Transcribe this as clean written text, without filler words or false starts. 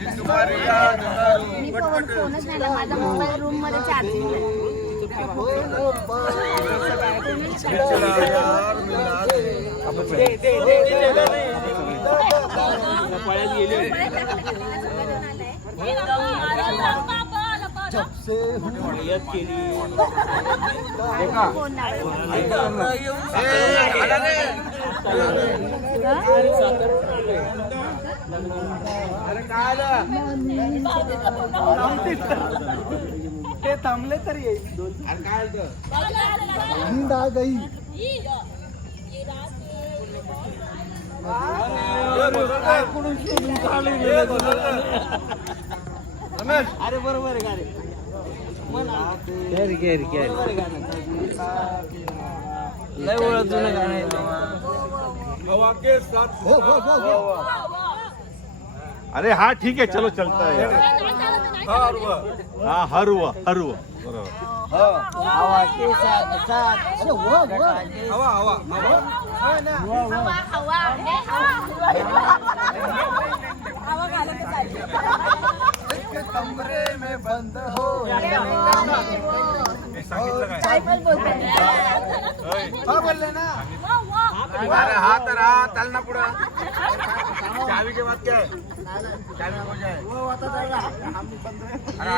मी फोनच नाही लावला. माझा मोबाईल रूम मध्ये चार्जिंग आहे. ते थांबले तर येईल. अरे बरोबर आहे गाडी. लय ओळख जुनं गाणं आहे. अरे हाँ ठीक है चलो चलता है यार. हाँ हरुआ हरुआ बरोबर. हवा के साथ साथ हवा घालत जायचं. कमरे में बंद हो. काय पण बोलते. बोलले ना. अरे हा तर हा चाल ना पुढं. चावी के बाद क्या है? चावी हो जाए. वो आता जाएगा. हम बंद है. अरे